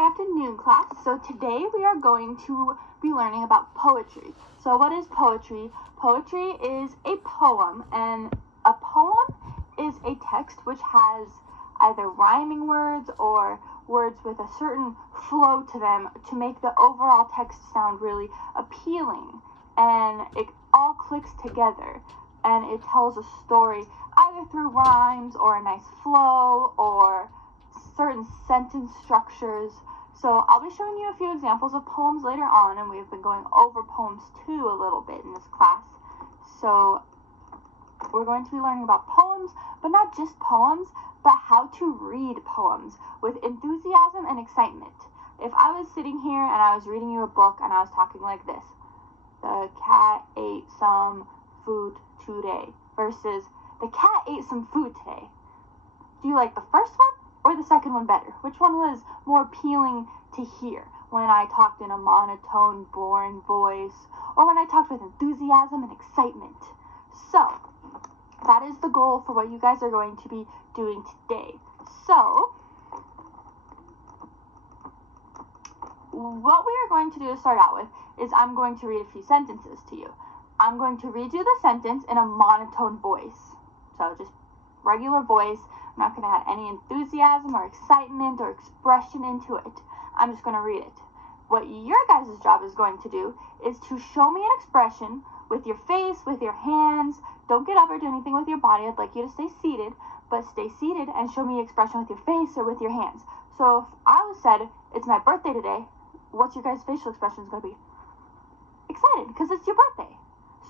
afternoon, class. So today we are going to be learning about poetry. So what is poetry? Poetry is a poem, and a poem is a text which has either rhyming words or words with a certain flow to them to make the overall text sound really appealing. And it all clicks together, and it tells a story either through rhymes or a nice flow or certain sentence structures. So I'll be showing you a few examples of poems later on, and we've been going over poems too a little bit in this class. So we're going to be learning about poems, but not just poems, but how to read poems with enthusiasm and excitement. If I was sitting here and I was reading you a book and I was talking like this, the cat ate some food today, versus the cat ate some food today. Do you like the first one or the second one better? Which one was more appealing to hear? When I talked in a monotone, boring voice, or when I talked with enthusiasm and excitement? So, that is the goal for what you guys are going to be doing today. So, what we are going to do to start out with is I'm going to read a few sentences to you. I'm going to read you the sentence in a monotone voice. So, just regular voice. I'm not going to add any enthusiasm or excitement or expression into it. I'm just going to read it. What your guys' job is going to do is to show me an expression with your face, with your hands. Don't get up or do anything with your body. I'd like you to stay seated, but stay seated and show me expression with your face or with your hands. So if I was said, it's my birthday today, what's your guys' facial expression going to be? Excited, because it's your birthday.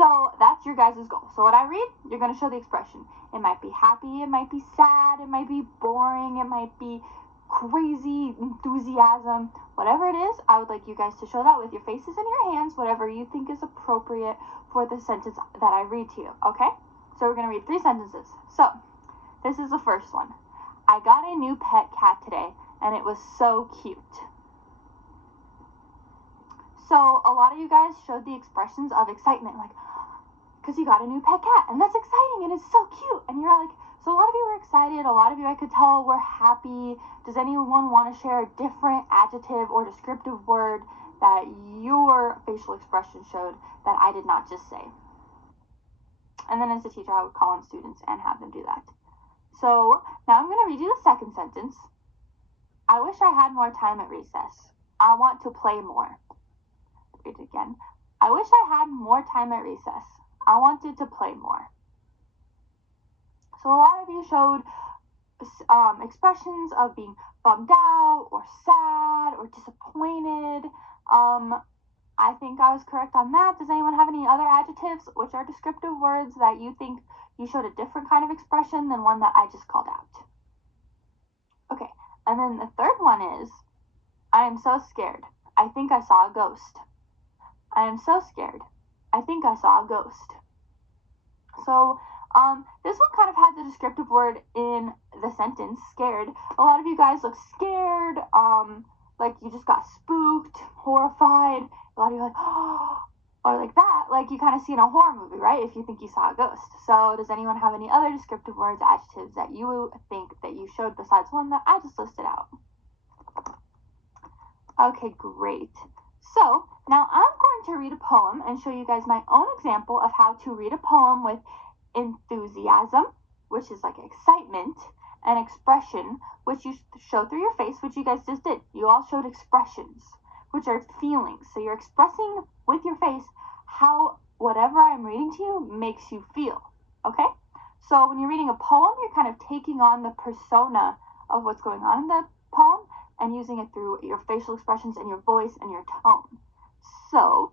So that's your guys' goal. So what I read, you're going to show the expression. It might be happy, it might be sad, it might be boring, it might be crazy enthusiasm. Whatever it is, I would like you guys to show that with your faces and your hands, whatever you think is appropriate for the sentence that I read to you, okay? So we're going to read 3 sentences. So, this is the first one. I got a new pet cat today, and it was so cute. So, a lot of you guys showed the expressions of excitement, like, because you got a new pet cat, and that's exciting, and it's so cute, and you're like, so a lot of you were excited, a lot of you I could tell were happy. Does anyone want to share a different adjective or descriptive word that your facial expression showed that I did not just say? And then as a teacher, I would call on students and have them do that. So now I'm going to read you the second sentence. I wish I had more time at recess. I want to play more. Read it again. I wish I had more time at recess. I wanted to play more. So a lot of you showed expressions of being bummed out or sad or disappointed. I think I was correct on that. Does anyone have any other adjectives, which are descriptive words that you think you showed a different kind of expression than one that I just called out? Okay, and then the third one is, I am so scared. I think I saw a ghost. I am so scared. I think I saw a ghost. So, this one kind of had the descriptive word in the sentence, scared. A lot of you guys look scared, like you just got spooked, horrified. A lot of you are like, oh, or like that, like you kind of see in a horror movie, right? If you think you saw a ghost. So, does anyone have any other descriptive words, adjectives that you think that you showed besides one that I just listed out? Okay, great. So, now I'm going to read a poem and show you guys my own example of how to read a poem with enthusiasm, which is like excitement, and expression, which you show through your face, which you guys just did. You all showed expressions, which are feelings. So you're expressing with your face how whatever I'm reading to you makes you feel, okay? So when you're reading a poem, you're kind of taking on the persona of what's going on in the poem and using it through your facial expressions and your voice and your tone. So,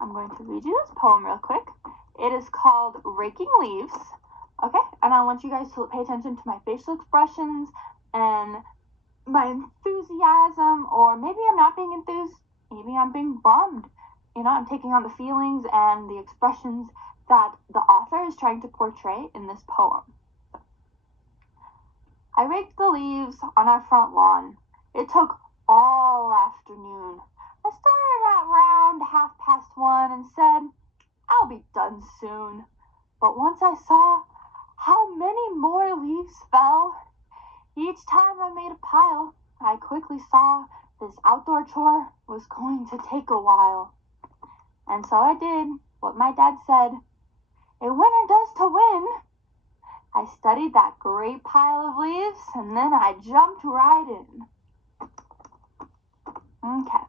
I'm going to read you this poem real quick. It is called Raking Leaves, okay? And I want you guys to pay attention to my facial expressions and my enthusiasm, or maybe I'm not being enthused, maybe I'm being bummed. You know, I'm taking on the feelings and the expressions that the author is trying to portray in this poem. I raked the leaves on our front lawn. It took all afternoon. I started at around 1:30 and said, I'll be done soon. But once I saw how many more leaves fell. Each time I made a pile, I quickly saw this outdoor chore was going to take a while. And so I did what my dad said. A winner does to win. I studied that great pile of leaves, and then I jumped right in. Okay.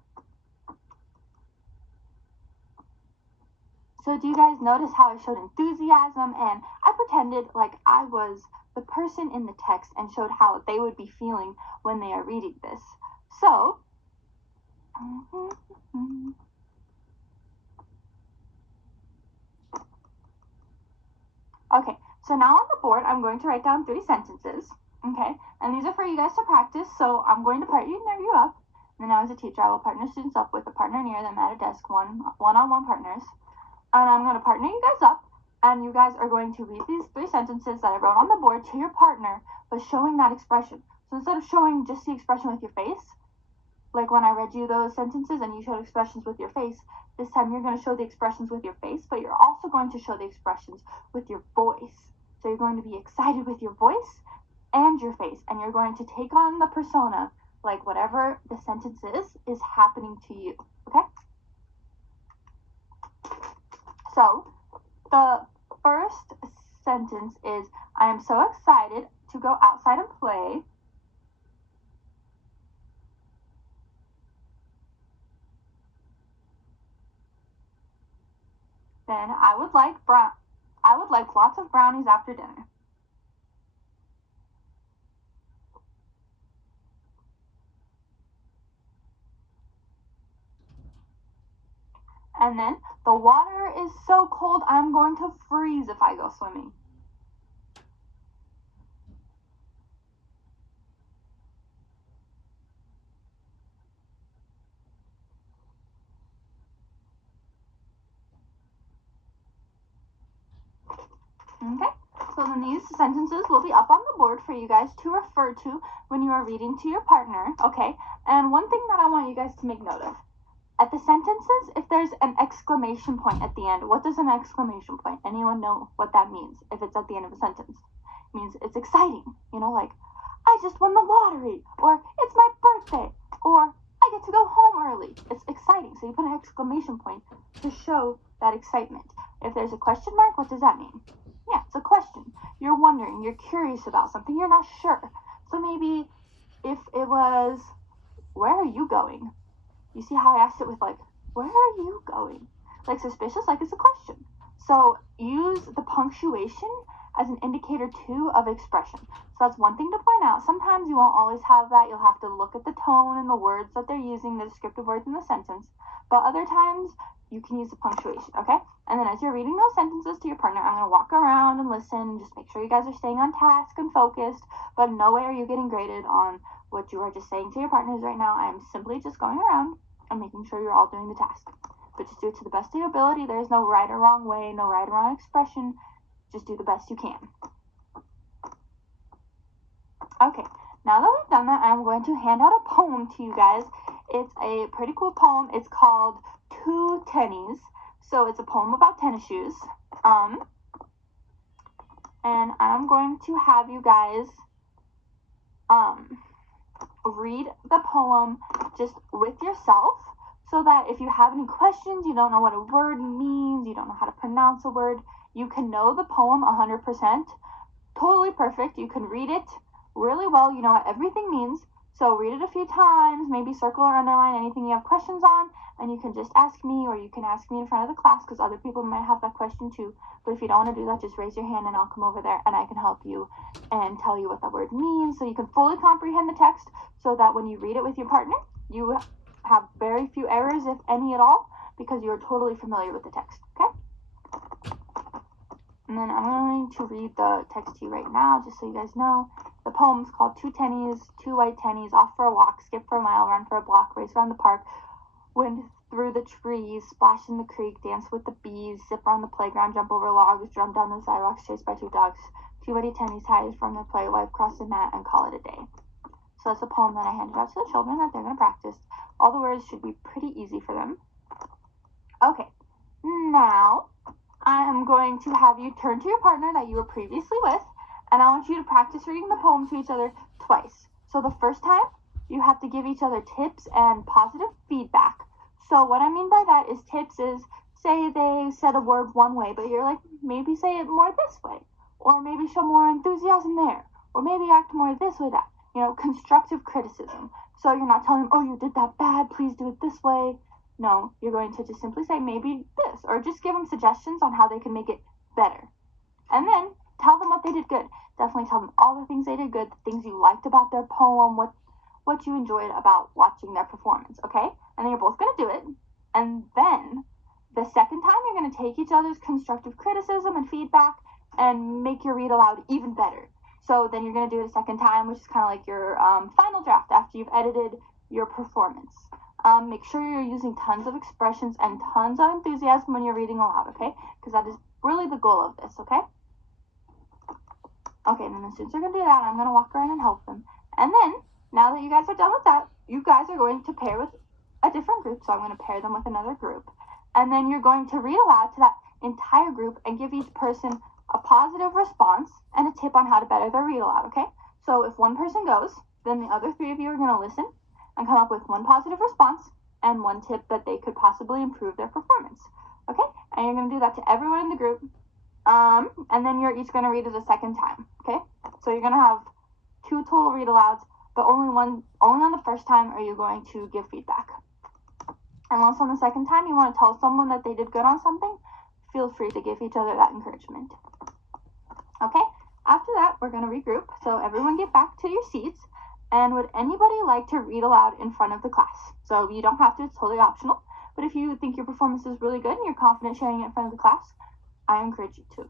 So do you guys notice how I showed enthusiasm and I pretended like I was the person in the text and showed how they would be feeling when they are reading this? So, okay, so now on the board, I'm going to write down 3 sentences, okay? And these are for you guys to practice, so I'm going to partner you up. And then as a teacher, I will partner students up with a partner near them at a desk, one-on-one partners. And I'm going to partner you guys up, and you guys are going to read these 3 sentences that I wrote on the board to your partner, but showing that expression. So instead of showing just the expression with your face, like when I read you those sentences and you showed expressions with your face, this time you're going to show the expressions with your face, but you're also going to show the expressions with your voice. So you're going to be excited with your voice and your face, and you're going to take on the persona, like whatever the sentence is happening to you, okay? So, the first sentence is, I am so excited to go outside and play. Then I would like lots of brownies after dinner. And then, the water is so cold, I'm going to freeze if I go swimming. Okay, so then these sentences will be up on the board for you guys to refer to when you are reading to your partner, okay? And one thing that I want you guys to make note of. At the sentences, if there's an exclamation point at the end, what does an exclamation point? Anyone know what that means if it's at the end of a sentence? It means it's exciting, you know, like, I just won the lottery, or it's my birthday, or I get to go home early. It's exciting, so you put an exclamation point to show that excitement. If there's a question mark, what does that mean? Yeah, it's a question. You're wondering, you're curious about something, you're not sure. So maybe if it was, where are you going? You see how I asked it with like, where are you going? Like suspicious, like it's a question. So use the punctuation as an indicator too of expression. So that's one thing to point out. Sometimes you won't always have that. You'll have to look at the tone and the words that they're using, the descriptive words in the sentence. But other times you can use the punctuation, okay? And then as you're reading those sentences to your partner, I'm going to walk around and listen. Just make sure you guys are staying on task and focused. But in no way are you getting graded on what you are just saying to your partners right now. I'm simply just going around and making sure you're all doing the task. But just do it to the best of your ability. There's no right or wrong way, no right or wrong expression. Just do the best you can. Okay, now that we've done that, I'm going to hand out a poem to you guys. It's a pretty cool poem. It's called Two Tennies. So it's a poem about tennis shoes. And I'm going to have you guys read the poem just with yourself, so that if you have any questions, you don't know what a word means, you don't know how to pronounce a word, you can know the poem 100%. Totally perfect. You can read it really well. You know what everything means. So read it a few times, maybe circle or underline anything you have questions on, and you can just ask me, or you can ask me in front of the class because other people might have that question too. But if you don't want to do that, just raise your hand and I'll come over there and I can help you and tell you what that word means so you can fully comprehend the text, so that when you read it with your partner, you have very few errors, if any at all, because you're totally familiar with the text, okay? And then I'm going to read the text to you right now, just so you guys know. The poem's called Two Tennies, Two White Tennies, Off for a Walk, Skip for a Mile, Run for a Block, Race around the park, Wind through the trees, Splash in the creek, Dance with the bees, Zip around the playground, Jump over logs, Jump down the sidewalks, Chased by two dogs, Two white tennies hide from their play, Wipe across the mat, and call it a day. So that's a poem that I handed out to the children that they're going to practice. All the words should be pretty easy for them. Okay, now I am going to have you turn to your partner that you were previously with, And I want you to practice reading the poem to each other twice. So the first time, you have to give each other tips and positive feedback. So what I mean by that is tips is, say they said a word one way, but you're like, maybe say it more this way, or maybe show more enthusiasm there, or maybe act more this way, that. Constructive criticism. So you're not telling them, oh, you did that bad, please do it this way. No, you're going to just simply say maybe this, or just give them suggestions on how they can make it better. And then tell them what they did good. Definitely tell them all the things they did good, the things you liked about their poem, what you enjoyed about watching their performance, okay? And then you're both going to do it. And then the second time, you're going to take each other's constructive criticism and feedback and make your read aloud even better. So then you're going to do it a second time, which is kind of like your final draft after you've edited your performance. Make sure you're using tons of expressions and tons of enthusiasm when you're reading aloud, okay? Because that is really the goal of this, okay? Okay, and then as soon as they're going to do that, I'm going to walk around and help them. And then, now that you guys are done with that, you guys are going to pair with a different group. So I'm going to pair them with another group. And then you're going to read aloud to that entire group and give each person a positive response and a tip on how to better their read aloud, okay? So if one person goes, then the other three of you are going to listen and come up with one positive response and one tip that they could possibly improve their performance, okay? And you're going to do that to everyone in the group. And then you're each going to read it a second time, okay? So you're going to have 2 total read alouds, but only on the first time are you going to give feedback. Unless on the second time you want to tell someone that they did good on something, feel free to give each other that encouragement. Okay, after that, we're going to regroup. So everyone get back to your seats. And would anybody like to read aloud in front of the class? So you don't have to, it's totally optional. But if you think your performance is really good and you're confident sharing it in front of the class, I encourage you to.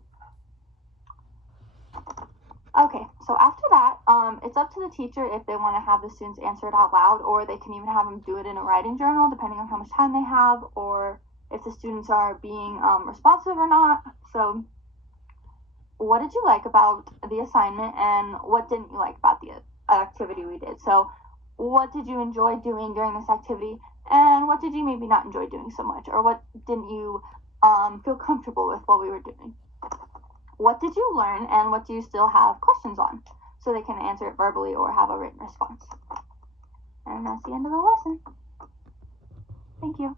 Okay, so after that, it's up to the teacher if they want to have the students answer it out loud, or they can even have them do it in a writing journal, depending on how much time they have, or if the students are being responsive or not. So what did you like about the assignment, and what didn't you like about the activity we did? So what did you enjoy doing during this activity, and what did you maybe not enjoy doing so much, or what didn't you feel comfortable with what we were doing? What did you learn, and what do you still have questions on? So they can answer it verbally or have a written response. And that's the end of the lesson. Thank you.